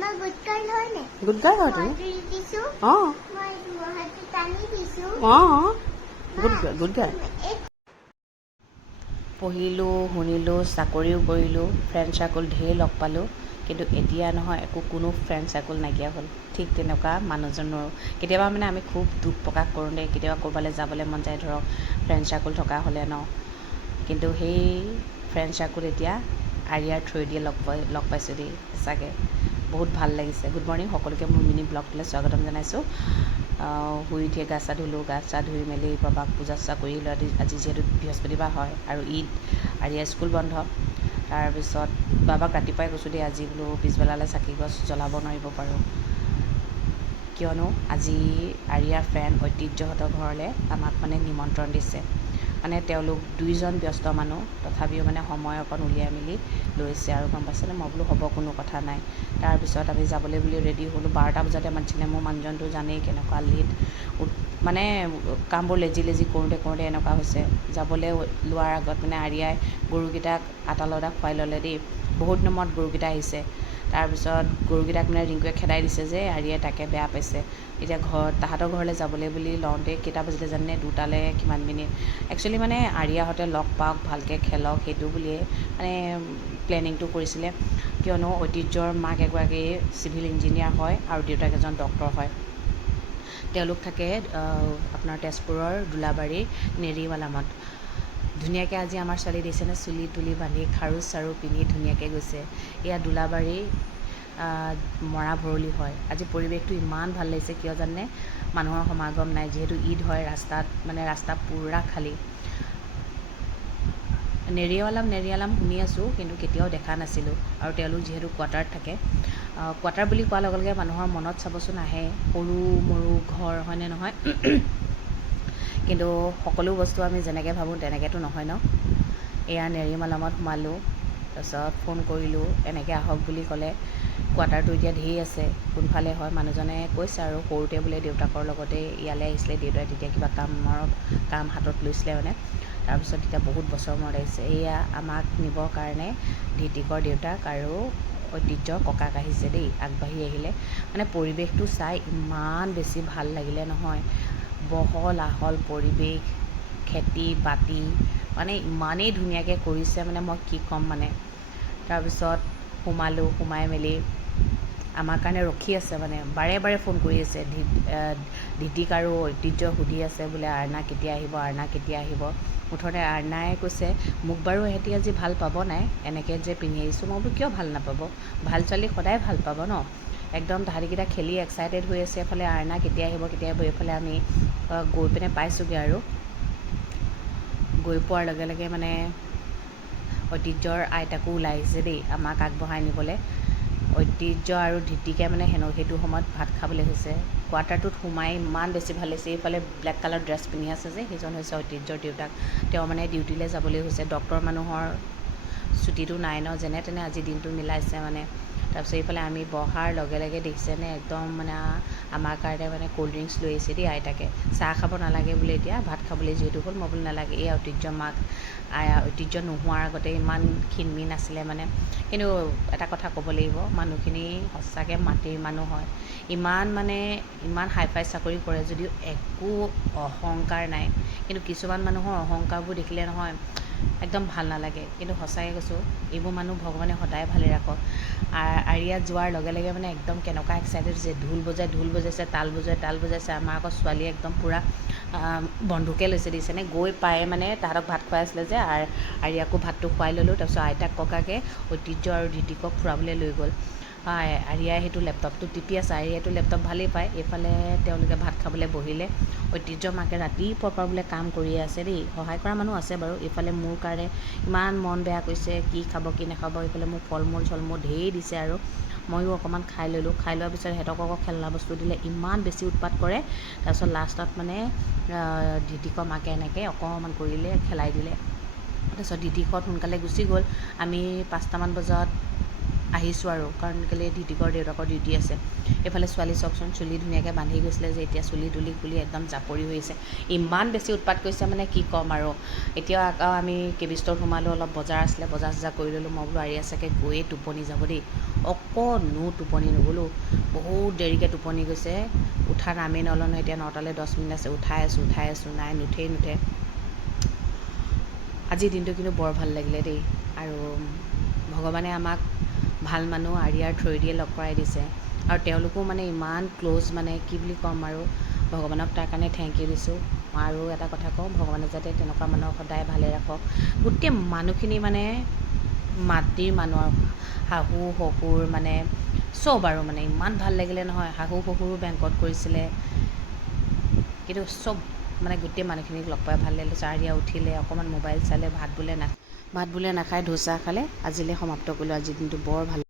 মই good girl হয় নে? গুড গাৰ্ল হয় তুমি। মই দিছো অঁ মই গুৱাহাটী টানি দিছো অঁ গুড গাৰ্ল। পঢ়িলোঁ শুনিলোঁ চাকৰিও কৰিলোঁ ফ্ৰেণ্ড চাৰ্কল ঢেৰ লগ পালোঁ কিন্তু এতিয়া নহয় একো কোনো ফ্ৰেণ্ড চাৰ্কল নাইকিয়া হ'ল। ঠিক তেনেকুৱা মানুহজনৰো কেতিয়াবা মানে আমি খুব দুখ প্ৰকাশ কৰোঁ দেই, কেতিয়াবা ক'ৰবালৈ যাবলৈ মন যায় ধৰক ফ্ৰেণ্ড চাৰ্কল থকা হ'লে ন, কিন্তু সেই ফ্ৰেণ্ড চাৰ্কল এতিয়া আৰিয়াৰ থ্ৰুৱেদিয়ে লগ পাইছোঁ দেই, সঁচাকৈ বহুত ভাল লাগিছে। গুড মৰ্ণিং সকলোকে মোৰ মিনি ব্লগটোলৈ স্বাগতম জনাইছোঁ। শুই উঠিয়ে গা চা ধুলোঁ, গা চা ধুই মেলি বাবাক পূজা চূজা কৰিলোঁ। আজি যিহেতু বৃহস্পতিবাৰ হয় আৰু ঈদ আৰিয়াৰ স্কুল বন্ধ। তাৰপিছত বাবাক ৰাতিপুৱাই কৈছোঁ দেই আজি বোলো পিছবেলালৈ চাকি গছ জ্বলাব নোৱাৰিব পাৰোঁ, কিয়নো আজি আৰিয়াৰ ফ্ৰেণ্ড ঐতিহ্যহঁতৰ ঘৰলৈ আমাক মানে নিমন্ত্ৰণ দিছে। মানে তেওঁলোক দুইজন ব্যস্ত মানুহ তথাপিও মানে সময় অকণ উলিয়াই মেলি লৈছে আৰু গম পাইছেনে। মই বোলো হ'ব কোনো কথা নাই। তাৰপিছত আমি যাবলৈ বুলি ৰেডি হ'লোঁ। 12টা বজাতে মাতিছিলে। মোৰ মানুহজনটো জানেই কেনেকুৱা লেট, মানে কামবোৰ লেজি কৰোঁতে এনেকুৱা হৈছে। যাবলৈ লোৱাৰ আগত মানে আৰিয়াই গৰুকেইটাক আটা লদা খুৱাই ল'লে দেই, বহুত দিনৰ মূৰত গৰুকেইটা আহিছে। তাৰপিছত গৰুকেইটাক মানে ৰিংকুৱে খেদাই দিছে যে আৰিয়াই তাকে বেয়া পাইছে। এতিয়া তাহাঁতৰ ঘৰলৈ যাবলৈ বুলি লওঁতে কেইটা বাজিলে জানেনে, 2টালৈ কিমান মিনিট। একচুৱেলি মানে আৰিয়াহঁতে লগ পাওক ভালকৈ খেলক সেইটো বুলিয়ে মানে প্লেনিংটো কৰিছিলে, কিয়নো ঐতিহ্যৰ মাক এগৰাকী চিভিল ইঞ্জিনিয়াৰ হয় আৰু দেউতাক এজন ডক্টৰ হয়। তেওঁলোক থাকে আপোনাৰ তেজপুৰৰ দোলাবাৰীৰ নেৰিৱালামত। ধুনীয়াকৈ আজি আমাৰ ছোৱালী দেখিছেনে, চুলি তুলি বান্ধি খাৰু চাৰু পিন্ধি ধুনীয়াকৈ গৈছে। এয়া দোলাবাৰী মৰা ভৰলি হয়। আজি পৰিৱেশটো ইমান ভাল লাগিছে কিয় জানে, মানুহৰ সমাগম নাই, যিহেতু ঈদ হয়। ৰাস্তা পূৰা খালী। নেৰিয়ালাম শুনি আছোঁ কিন্তু কেতিয়াও দেখা নাছিলোঁ। আৰু তেওঁলোক যিহেতু কোৱাৰ্টাৰত থাকে, কোৱাৰ্টাৰ বুলি কোৱাৰ লগে লগে মানুহৰ মনত চাবচোন আহে সৰু মৰু ঘৰ হয়নে নহয়। কিন্তু সকলো বস্তু আমি যেনেকৈ ভাবোঁ তেনেকৈতো নহয় ন। এয়া নেৰিয়ালামত সোমালোঁ, তাৰপিছত ফোন কৰিলোঁ, এনেকৈ আহক বুলি ক'লে। কোৱাৰ্টাৰটো এতিয়া ধেৰ আছে, কোনফালে হয় মানুহজনে কৈছে আৰু সৰুতে বোলে দেউতাকৰ লগতে ইয়ালৈ আহিছিলে, দেউতাই তেতিয়া কিবা কাম হাতত লৈছিলে মানে। তাৰপিছত এতিয়া বহুত বছৰ মূৰত আহিছে। এয়া আমাক নিবৰ কাৰণে ধিতিকৰ দেউতাক আৰু ঐতিহ্যৰ ককাক আহিছে দেই, আগবাঢ়ি আহিলে। মানে পৰিৱেশটো চাই ইমান বেছি ভাল লাগিলে নহয়, বহল আহল পৰিৱেশ, খেতি বাতি মানে ইমানেই ধুনীয়াকৈ কৰিছে মানে মই কি ক'ম মানে। তাৰপিছত সোমালোঁ, সোমাই মেলি আমাৰ কাৰণে ৰখি আছে, মানে বাৰে বাৰে ফোন কৰি আছে। ধিতিক আৰু ঐতিহ্য সুধি আছে বোলে আৰ্ণা কেতিয়া আহিব, আৰ্ণা কেতিয়া আহিব। মুঠতে আৰ্ণাই কৈছে মোক বাৰু এহেঁতি আজি ভাল পাব নাই এনেকৈ যে পিন্ধি আহিছোঁ। মই বোলো কিয় ভাল নাপাব, ভাল ছোৱালী সদায় ভাল পাব ন। একদম তাহাঁতিকেইটা খেলি এক্সাইটেড হৈ আছে। এফালে আৰ্ণা কেতিয়া আহিব, এইফালে আমি গৈ পিনে পাইছোঁগৈ আৰু গৈ পোৱাৰ লগে লগে মানে ঐতিহ্যৰ আইতাকো ওলাই আহিছে দেই আমাক আগবঢ়াই নিবলৈ। ঐতিহ্য আৰু ধিতিকে মানে সেইটো সময়ত ভাত খাবলৈ হৈছে। কোৱাৰ্টাৰটোত সোমাই ইমান বেছি ভাল লাগিছে। এইফালে ব্লেক কালাৰ ড্ৰেছ পিন্ধি আছে যে সেইজন হৈছে ঐতিহ্যৰ দেউতাক। তেওঁ মানে ডিউটিলৈ যাবলৈ হৈছে। ডক্টৰ মানুহৰ ছুটীটো নাই ন, যেনে তেনে আজি দিনটো মিলাইছে মানে। তাৰপিছত এইফালে আমি বহাৰ লগে লগে দেখিছেনে একদম মানে আমাৰ কাৰণে মানে ক'ল্ড ড্ৰিংকছ লৈ আহিছে দেই আইতাকে। চাহ খাব নালাগে বোলে, এতিয়া ভাত খাবলৈ যিহেতু হ'ল। মই বোলো নালাগে, এই ঐতিহ্য মাক ঐতিহ্য নোহোৱাৰ আগতে ইমান ক্ষীণমিন আছিলে মানে। কিন্তু এটা কথা ক'ব লাগিব, মানুহখিনি সঁচাকৈ মাটিৰ মানুহ হয়। ইমান হাই ফাই চাকৰি কৰে যদিও একো অহংকাৰ নাই। কিন্তু কিছুমান মানুহৰ অহংকাৰবোৰ দেখিলে নহয় একদম ভাল নালাগে। কিন্তু সঁচাকৈ কৈছোঁ, এইবোৰ মানুহ ভগৱানে সদায় ভালে ৰাখক। আৰিয়াত যোৱাৰ লগে লগে মানে একদম কেনেকুৱা এক্সাইটেড হৈছে, ঢোল বজাইছে, তাল বজাইছে। আমাৰ আকৌ ছোৱালীয়ে একদম পূৰা বন্ধুকে লৈছে দিছেনে। গৈ পায়ে মানে তাহাঁতক ভাত খুৱাই আছিলে যে আৰিয়াকো ভাতটো খুৱাই ল'লোঁ। তাৰপিছত আইতাক ককাকে ঐতিহ্য আৰু ধিতিকক ফুৰাবলৈ লৈ গ'ল। আৰিয়াই সেইটো লেপটপটো টিপি আছে, আৰিয়াইটো লেপটপ ভালেই পায়। এইফালে তেওঁলোকে ভাত খাবলৈ বহিলে। ঐতিহ্য মাকে ৰাতিপুৱাৰ পৰা বোলে কাম কৰিয়ে আছে দেই, সহায় কৰা মানুহ আছে বাৰু। এইফালে মোৰ কাৰণে ইমান মন বেয়া কৰিছে, কি খাব কি নাখাব। এইফালে মোক ফল মূল ঢেৰ দিছে আৰু ময়ো অকণমান খাই ল'লোঁ। খাই লোৱাৰ পিছত সিহঁতক আকৌ খেলনা বস্তু দিলে, ইমান বেছি উৎপাত কৰে। তাৰপিছত লাষ্টত মানে ধিতিকৰ মাকে এনেকৈ অকণমান কৰিলে, খেলাই দিলে। তাৰপিছত ধিতিকহঁত সোনকালে গুচি গ'ল। আমি 5টামান বজাত আহিছোঁ আৰু কাৰণ কেলৈ ধিতিকৰ দেউতাকৰ ডিউটি আছে। এইফালে ছোৱালী চাওকচোন চুলি ধুনীয়াকৈ বান্ধি গৈছিলে যে এতিয়া চুলি তুলি খুলি একদম জাপৰি হৈ আছে, ইমান বেছি উৎপাত কৰিছে মানে কি ক'ম আৰু। এতিয়া আকৌ আমি কেবি ষ্ট'ৰত সোমালোঁ, অলপ বজাৰ আছিলে, বজাৰ চজাৰ কৰি ল'লোঁ। মই বোলো আৰিয়া চাগে গৈয়ে টোপনি যাব দেই, অকণো টোপনি নগ'লোঁ, বহুত দেৰিকৈ টোপনি গৈছে, উঠা নামেই নলওঁ নহয়। এতিয়া 9টালৈ 10 মিনিট আছে, উঠাই আছোঁ, নাই নুঠে। আজিৰ দিনটো কিন্তু বৰ ভাল লাগিলে দেই, আৰু ভগৱানে আমাক ভাল মানুহ আৰিয়াৰ থ্ৰুৱেদিয়ে লগ কৰাই দিছে, আৰু তেওঁলোকো মানে ইমান ক্ল'জ, মানে কি বুলি ক'ম আৰু, ভগৱানক তাৰ কাৰণে থেংক ইউ দিছোঁ। আৰু এটা কথা কওঁ, ভগৱানে যাতে তেনেকুৱা মানুহক সদায় ভালে ৰাখক। গোটেই মানুহখিনি মানে মাটিৰ মানুহ আৰু শাহু শহুৰ মানে চব আৰু মানে ইমান ভাল লাগিলে নহয়। শাহু শহুৰো বেংকত কৰিছিলে, কিন্তু চব মানে গোটেই মানুহখিনিক লগ পাই ভাল লাগিলে। আৰিয়া উঠিলে, অকণমান মোবাইল চালে, ভাত বোলে নাখায়, ধোচা খালে। আজিলৈ সমাপ্ত কৰিলোঁ, আজিৰ দিনটো বৰ ভাল।